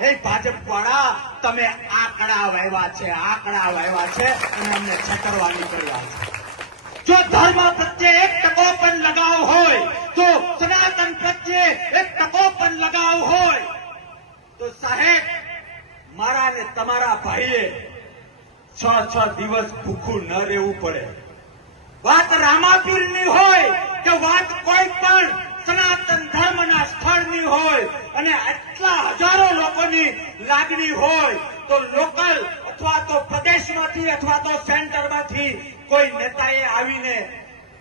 એ ભાજપ વાળા તમે આંકડા વાવ્યા છે અને અમને છેતરવાની કર્યા છે। જો ધર્મ પ્રત્યે 1% પણ લગાવ હોય, તો સનાતન પ્રત્યે 1% પણ લગાવ હોય, તો સાહેબ મારા ને તમારા ભાઈએ 6 દિવસ ભૂખું ન રહેવું પડે। વાત રામાપીરની હોય કે વાત કોઈ પણ સનાતન ધર્મના સ્થળની હોય અને આટલા હજારો લોકોની લાગણી હોય, તો લોકલ અથવા તો પ્રદેશમાંથી અથવા તો સેન્ટરમાંથી કોઈ નેતાએ આવીને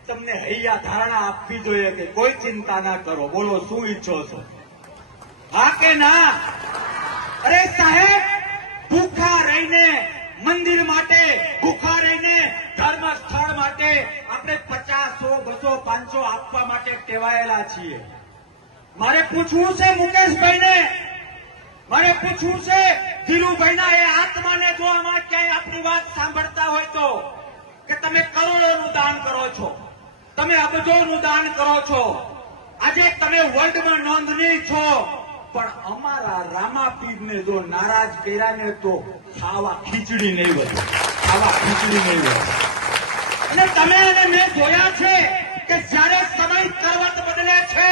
તમને હૈયા ધારણા આપવી જોઈએ કે કોઈ ચિંતા ના કરો, બોલો શું ઈચ્છો છો, હા કે ના? અરે સાહેબ, ભૂખા રહીને મંદિર માટે, ભૂખા રહીને ધર્મ સ્થળ માટે આપણે 50, 100, 200, 500 આપવા માટે ટેવાયેલા છીએ। મારે પૂછવું છે મુકેશભાઈને, મારે પૂછવું છે ધીરુભાઈના એ આત્માને, જો આમાં ક્યાંય આપણી વાત સાંભળતા હોય તો, કે તમે કરોડોનું દાન કરો છો, તમે અબજોનું દાન કરો છો, આજે તમે વર્લ્ડમાં નોંધની છો, પણ અમારા રામાપીરને જો નારાજ કર્યા ને તો ખાવા ખીચડી નહીં વધે, ખાવા ખીચડી નહીં વધે। અને તમે અને મેં જોયા છે કે જ્યારે સમય કરવત બદલે છે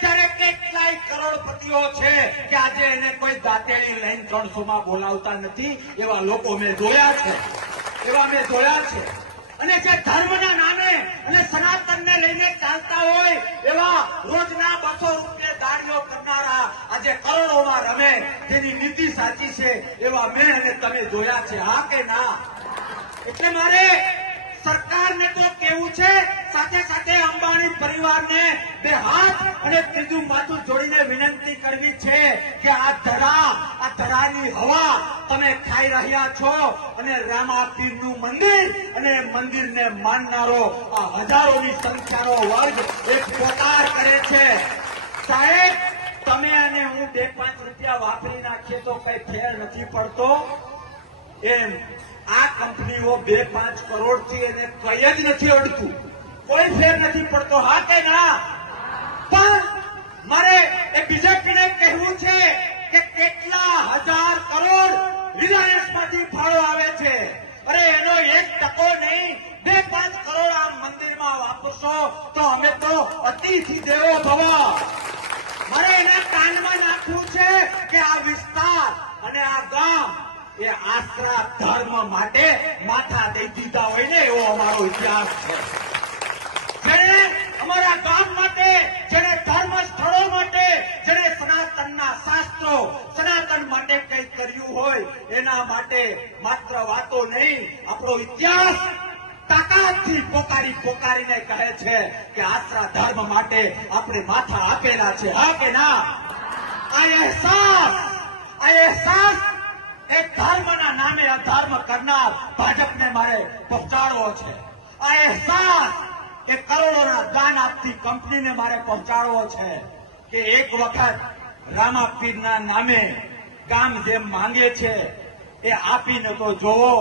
ત્યારે કેટલાય કરોડપતિઓ છે કે આજે એને કોઈ દાંતેલી લઈને 300 માં બોલાવતા નથી, એવા લોકો મેં જોયા છે, અને જે ધર્મના નામે અને સનાતનને લઈને ચાલતા હોય એવા રોજના 200 રૂપિયા દાડીઓ કરનારા આજે કરોડોમાં રમે, જેની નીતિ સાચી છે, એવા મેં અને તમે જોયા છે, હા કે ના? એટલે મારે સરકારને તો કેવું છે, સાથે સાથે અંબાણી પરિવારને 2 હાથ અને ત્રીજું માથું જોડીને વિનંતી કરવી છે કે આ ધરાની હવા તમે ખાઈ રહ્યા છો, અને રામાપીરનું મંદિર અને મંદિરને માનનારો આ હજારોની સંખ્યાનો વર્ગ એક પોકાર કરે છે। સાહેબ, તમે અને હું 2-5 રૂપિયા વાપરી નાખીએ તો કઈ ફેર નથી પડતો, એમ આ કંપનીઓ 2-5 કરોડથી એને કઈ જ નથી અડતું, કોઈ ફેર નથી પડતો, હા કે ના? પણ મારે એ બીજેપીને કહેવું છે કે કેટલા હજાર કરોડ રિલાયન્સમાંથી ફાળો આવે છે, અરે એનો 1% નહીં, 2-5 કરોડ આ મંદિરમાં વાપરશો તો અમે તો અતિથિ દેવો ભવ। મારે એના કાનમાં નાખવું છે કે આ વિસ્તાર અને આ ગામ એ આશરા ધર્મ માટે માથા દઈ દીધા હોય ને એવો અમારો ઇતિહાસ છે। જેને અમારા ગામ માટે, જેને ધર્મ સ્થળો માટે, જેને સનાતનના શાસ્ત્રો, સનાતન માટે કંઈ કર્યું હોય, એના માટે માત્ર વાતો નહીં, આપણો ઇતિહાસ તાકાતથી પોકારીને કહે છે કે આશરા ધર્મ માટે આપણે માથા આપેલા છે, હા કે ના? આ અહેસાસ એક ધર્મના નામે અધર્મ કરનાર ભાજપને મારે પહોંચાડવો છે। આ અહેસાસ એક કરોડોના દાન આપતી કંપનીને મારે પહોંચાડવો છે કે એક વખત રામાપીરના નામે ગામ જેમ માંગે છે એ આપીને તો જોવો,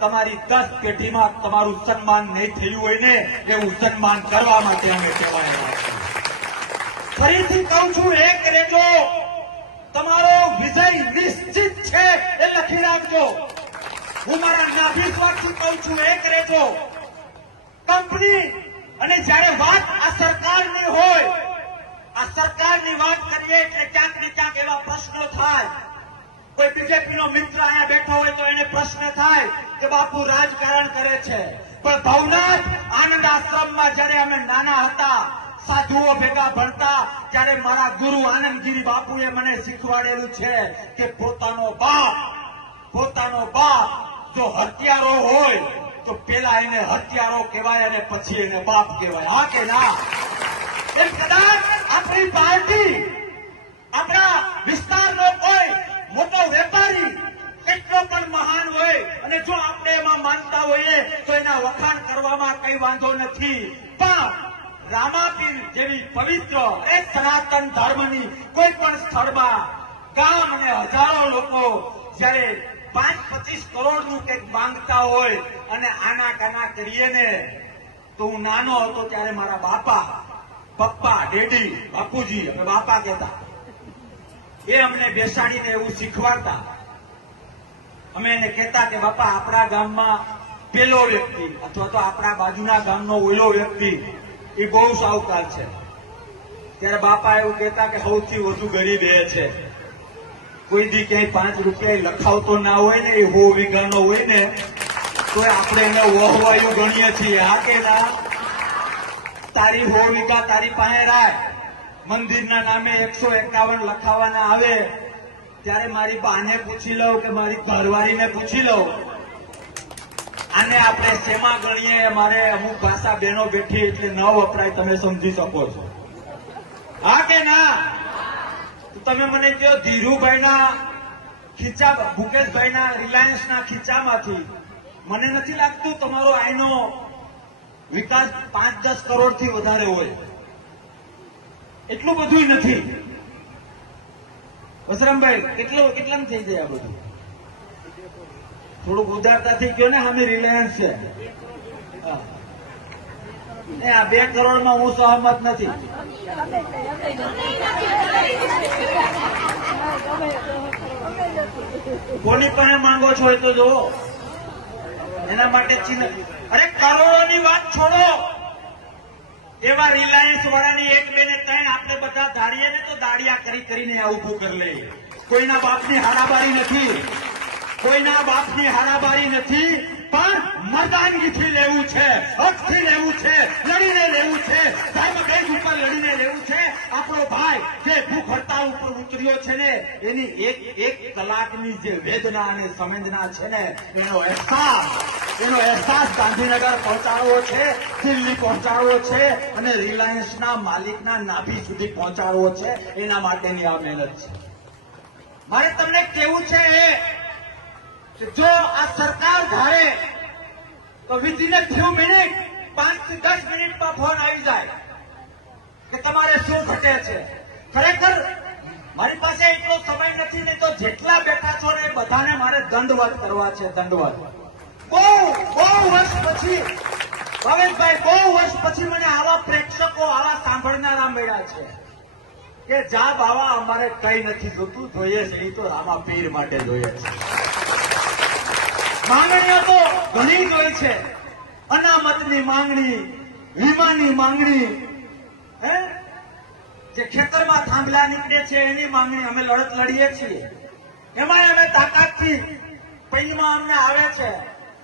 તમારી 10 પેઢીમાં તમારું સન્માન નહીં થયું હોય ને એવું સન્માન કરવા માટે અમે કહેવાયેલા છીએ। ફરીથી કહું છું, એક રેજો, તમારો વિજય નિશ્ચિત છે એ લખી રાખજો। હું મારા નાભિસ્વારથી કહું છું, એક રેજો કંપની। અને જ્યારે વાત આ સરકારની હોય, આ સરકારની વાત કરીએ એટલે ક્યાંક ને ક્યાંક એવા પ્રશ્નો થાય, કોઈ બીજેપીનો મિત્ર અહીંયા બેઠો હોય તો એને પ્રશ્ન થાય કે બાપુ રાજકારણ કરે છે, પણ ભવનાથ આનંદ આશ્રમમાં જ્યારે અમે નાના હતા, સાધુઓ ભેગા ભણતા, ત્યારે મારા ગુરુ આનંદગીરી બાપુએ મને શીખવાડેલું છે કે પોતાનો બાપ જો હત્યારો હોય તો પેલા એને હત્યારો કહેવાય અને પછી એને બાપ કહેવાય, હા કે ના? એમ કદાચ આપણી પાર્ટી, આપણા વિસ્તારનો કોઈ મોટો વેપારી કેટલો પણ મહાન હોય અને જો આપણે એમાં માનતા હોઈએ તો એના વખાણ કરવામાં કઈ વાંધો નથી, પણ રામાપીર જેવી પવિત્ર એક સનાતન ધર્મની કોઈ પણ સ્થળમાં ગામ અને હજારો લોકો જ્યારે 5-25 કરોડનું કંઈક માંગતા હોય અને આના કાના કરીએ ને, તો હું નાનો હતો ત્યારે મારા બાપા, પપ્પા, ડેડી, બાપુજી, અમે બાપા કહેતા, એ અમને બેસાડીને એવું શીખવાડતા. અમે એને કહેતા કે બાપા આપણા ગામમાં પેલો વ્યક્તિ અથવા તો આપણા બાજુના ગામનો ઓલો વ્યક્તિ એ બહુ સાહુકાર છે. ત્યારે બાપા એવું કહેતા કે સૌથી વધુ ગરીબ એ છે. કોઈ દી ક્યાંય 5 રૂપિયા લખાવતો ના હોય ને, એ 100 વીઘાનો હોય ને, તો આપણે એને વહવાયું ગણીએ છીએ. હા કે ના? તારી 100 વીઘા તારી પાસે રાખ, મંદિરના નામે 151 લખાવાના આવે ત્યારે મારી બાને પૂછી લઉં કે મારી ઘરવાળીને પૂછી લઉં, આને આપણે શેમાં ગણીએ? મારે અમુક ભાષા બહેનો બેઠી એટલે ન વપરાય, તમે સમજી શકો છો. હા કે ના? તમે મને કહો, ધીરુભાઈના ખીચા, મુકેશભાઈના રિલાયન્સના ખીચામાંથી મને નથી લાગતું તમારો આઈનો વિકાસ 5-10 કરોડથી વધારે હોય. એટલું બધું નથી. વસરામભાઈ, કેટલામાં થઈ જાય આ બધું? થોડુંક ઉદારતાથી કહો ને, સામે રિલાયન્સ છે. આ 2 કરોડમાં હું સહમત નથી. કોની પાસે માંગો છો એ તો જુઓ. એના માટે ચિહ્ન. અરે કરોડોની વાત છોડો, એવા રિલાયન્સ વાળાની 1, 2 ને 3 આપણે બધા ધારીએ ને તો દાડિયા કરીને આ ઉભું કરી લઈએ. કોઈના બાપની હાડાબારી નથી, કોઈના બાપની હાડાબારી નથી, પણ મર્દાનગીથી લેવું છે, હકથી લેવું છે, લડીને લેવું છે, સાહેબ ઉપર લડીને લેવું છે. આપણો ભાઈ જે ભૂખ હડતાળ ઉપર ઉતર્યો છે ને, એની એક કલાકની જે વેદના અને સંવેદના છે ને, એનો અહેસાસ ગાંધીનગર પહોંચાડવો છે, દિલ્હી પહોંચાડવો છે અને રિલાયન્સના માલિકના નાભી સુધી પહોંચાડવો છે. એના માટેની આ મહેનત છે. મારે તમને કેવું છે જો આ સરકાર ધારે તો વિધિન અ ફ્યુ મિનિટ, 5 થી 10 મિનિટમાં ફોન આવી જાય કે તમારે શું ઘટે છે. ખરેખર મારી પાસે એટલો સમય નથી ને, તો જેટલા બેઠા છો ને એ બધાને મારે દંડવત કરવા છે. દંડવત. બહુ વર્ષ પછી ભાવેશભાઈ, બહુ વર્ષ પછી મને આવા પ્રેક્ષકો, આવા સાંભળનારા મળ્યા છે કે જા બાવા અમારે કઈ નથી જોતું, જોઈએ છે એ તો રામા પીર માટે જોઈએ છે. માંગણીઓ તો ઘણી જ હોય છે. અનામતની માંગણી, વીમાની માંગણી, જે ખેતરમાં થાંભલા નીકળે છે એની માંગણી અમે લડત લડીએ છીએ. એમાં અમે તાકાતથી પૈમાં અમને આવે છે.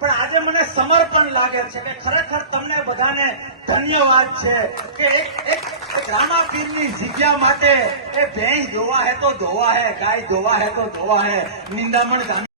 પણ આજે મને સમર્પણ લાગે છે કે ખરેખર તમને બધાને ધન્યવાદ છે કે એક રામાપીરની જગ્યા માટે એ ભેંસ ધોવા હે તો ધોવા હે, ગાય ધોવા હે તો ધોવા હે, નિંદામણ